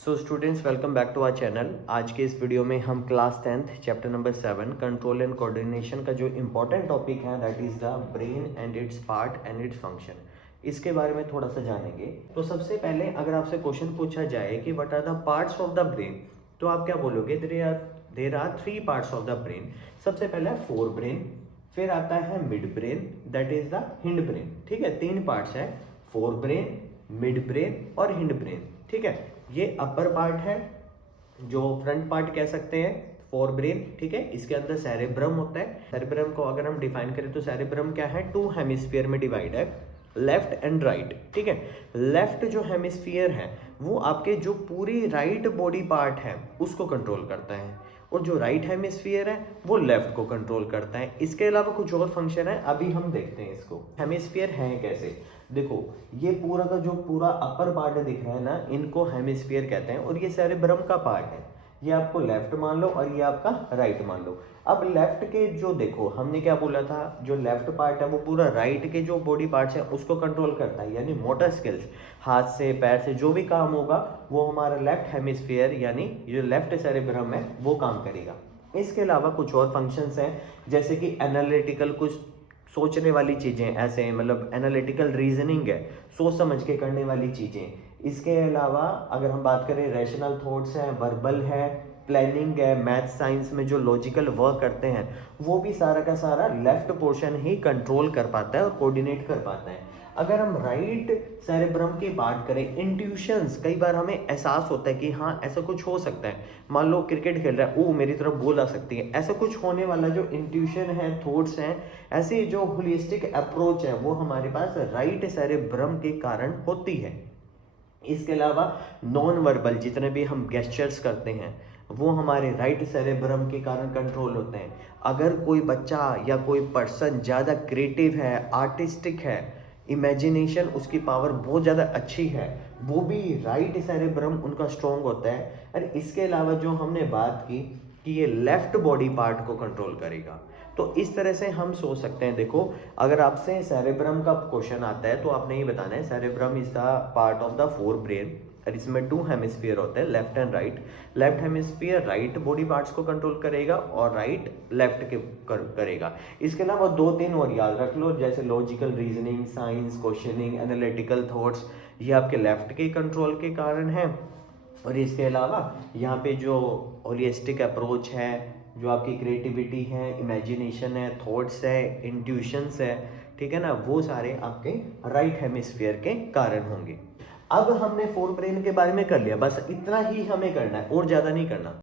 So students, welcome back to our channel. आज के इस वीडियो में हम class 10th chapter number 7 control and coordination का जो इम्पोर्टेंट टॉपिक है that is the brain and its part and its function, इसके बारे में थोड़ा सा जानेंगे। तो सबसे पहले अगर आपसे क्वेश्चन पूछा जाए कि what are the parts of the brain, तो आप क्या बोलोगे? There are 3 parts of the brain. सबसे पहले फोर ब्रेन, फिर आता है mid brain that is the hind brain. ठीक है, 3 पार्ट्स है, फोर ब्रेन, मिड ब्रेन और हिंड ब्रेन। ठीक है, ये अपर पार्ट है जो फ्रंट पार्ट कह सकते हैं, फोर ब्रेन। ठीक है, इसके अंदर सेरेब्रम होता है। सेरेब्रम को अगर हम डिफाइन करें तो सेरेब्रम क्या है? 2 हेमिस्फीयर में डिवाइड है, लेफ्ट एंड राइट। ठीक है, लेफ्ट जो हेमिस्फीयर है वो आपके जो पूरी राइट बॉडी पार्ट है उसको कंट्रोल करता है, और जो राइट हेमिस्फीयर है वो लेफ्ट को कंट्रोल करता है। इसके अलावा कुछ और फंक्शन है, अभी हम देखते हैं इसको। हेमिस्फीयर है कैसे? देखो, ये पूरा का जो पूरा अपर पार्ट दिख रहा है ना, इनको हेमिस्फीयर कहते हैं, और ये सेरेब्रम का पार्ट है। ये आपको लेफ्ट मान लो और ये आपका राइट मान लो। अब लेफ्ट के जो देखो, हमने क्या बोला था, जो लेफ्ट पार्ट है वो पूरा राइट के जो बॉडी पार्ट्स है उसको कंट्रोल करता है, यानी मोटर स्किल्स, हाथ से पैर से जो भी काम होगा वो हमारा लेफ्ट हेमिस्फीयर यानी जो लेफ्ट सेरेब्रम है वो काम करेगा। इसके अलावा कुछ और फंक्शंस हैं, जैसे कि एनालिटिकल, कुछ सोचने वाली चीज़ें, ऐसे मतलब एनालिटिकल रीजनिंग है, सोच समझ के करने वाली चीज़ें। इसके अलावा अगर हम बात करें, रैशनल थॉट्स हैं, वर्बल है, प्लानिंग है, मैथ साइंस में जो लॉजिकल वर्क करते हैं वो भी सारा का सारा लेफ्ट पोर्शन ही कंट्रोल कर पाता है और कोऑर्डिनेट कर पाता है। अगर हम राइट सेरेब्रम की बात करें, इंट्यूशंस, कई बार हमें एहसास होता है कि हाँ ऐसा कुछ हो सकता है। मान लो क्रिकेट खेल रहा है, ओ मेरी तरफ बॉल आ सकती है, ऐसा कुछ होने वाला जो इंट्यूशन है, थॉट्स हैं, ऐसे जो होलिस्टिक अप्रोच है वो हमारे पास राइट सेरेब्रम के कारण होती है। इसके अलावा नॉन वर्बल जितने भी हम गेस्चर्स करते हैं वो हमारे राइट सेरेब्रम के कारण कंट्रोल होते हैं। अगर कोई बच्चा या कोई पर्सन ज़्यादा क्रिएटिव है, आर्टिस्टिक है, इमेजिनेशन उसकी पावर बहुत ज़्यादा अच्छी है, वो भी राइट सेरेब्रम उनका स्ट्रॉन्ग होता है। और इसके अलावा जो हमने बात की कि ये लेफ्ट बॉडी पार्ट को कंट्रोल करेगा, तो इस तरह से हम सोच सकते हैं। देखो, अगर आपसे सेरेब्रम का क्वेश्चन आता है तो आपने ये बताना है cerebrum is the part of the fore brain, और इसमें 2 हेमिस्फीयर होते हैं, left and right. Left hemisphere right body parts को कंट्रोल करेगा और राइट लेफ्ट के करेगा। इसके अलावा 2-3 और याद रख लो, जैसे logical reasoning, science, questioning, analytical thoughts, ये आपके लेफ्ट के कंट्रोल के कारण है। और इसके अलावा यहाँ पे जो होलिस्टिक अप्रोच है, जो आपकी क्रिएटिविटी है, इमेजिनेशन है, थॉट्स है, इंट्यूशंस है, ठीक है ना, वो सारे आपके राइट हेमिस्फीयर के कारण होंगे। अब हमने फोर ब्रेन के बारे में कर लिया, बस इतना ही हमें करना है और ज़्यादा नहीं करना।